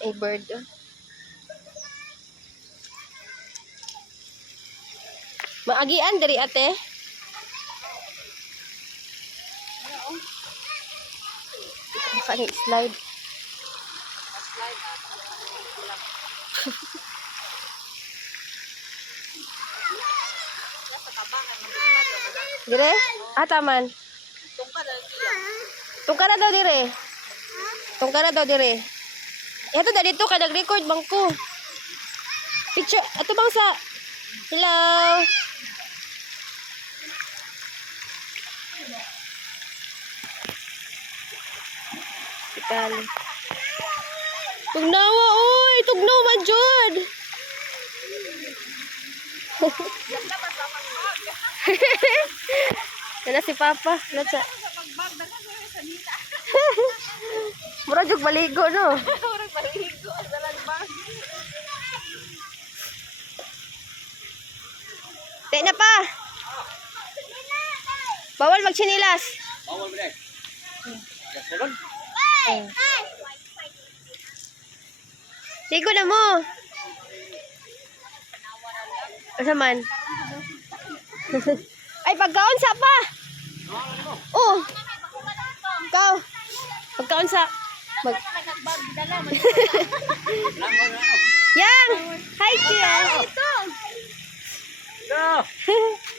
A bird. Maagian dari ate. Kani slide. Dire? Taman. Tungkara daw dire. Tungkara daw dire. Ito da dito kada record bangko. Picture ato bang sa. Hello. Ikali. Tugnawa oy, tugnaw man jud. Kana si Papa, natsa. Mura jug baligo no. Mura baligo sa lagbang. Tay na pa. Bawal magchinilas. Bawal mo sulod. Ligo na mo. Asa man? Ay, pagkaon sa pa. Oh. Ikaw. Pagkaon sa. Yang. Hi, Kia. Ito.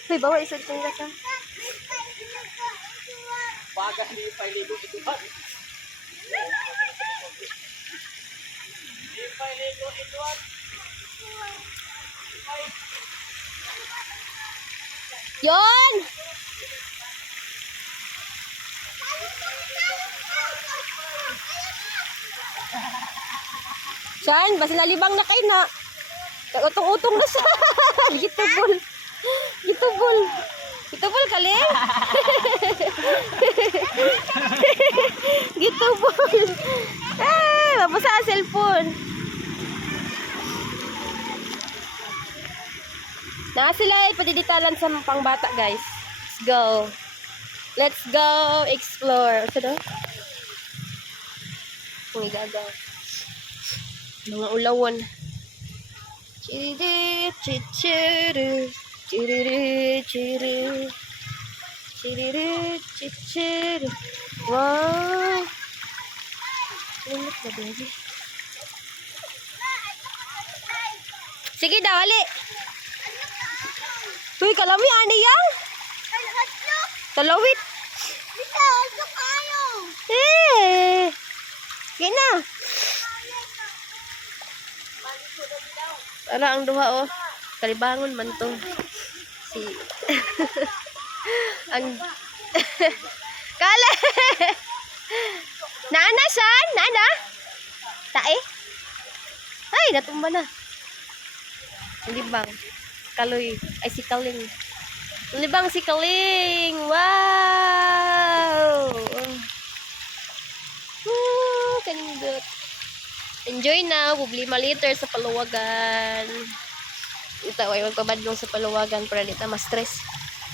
Hoy, bawa isod kong lasa. Bagas ni pailigo ito ba? Di pailigo ito ba? Yon! Saan? Basta nalibang na kayo na. Utong-utong na sa. Gitubol. Gitubol. Gitubol kali. Gitubol. Mabasa ang cellphone. Na sila ay padidikalan sa pangbata, guys. Let's go. Let's go explore. Ito daw. Ang igagaw. Mga ulawon. Chiri chichiru. Chiri chiri. Chiri chichiru. Wow. Ingat na, baby. Sige daw, ali. Uy, kalami, ani yang? Talawit. Yan na. Para ang duha, oh. Kalibangon man to. Si... ang... Kala! Naana san? Naana? Tae? Ay, natumba na. Hindi bang? Kaloy. Ay, si Kaling. Hindi bang si Kaling? Wow! Kanindot. Enjoy na. Problema later sa Paluwagan. Ito, ay magpabadlong sa Paluwagan para dito mas stress.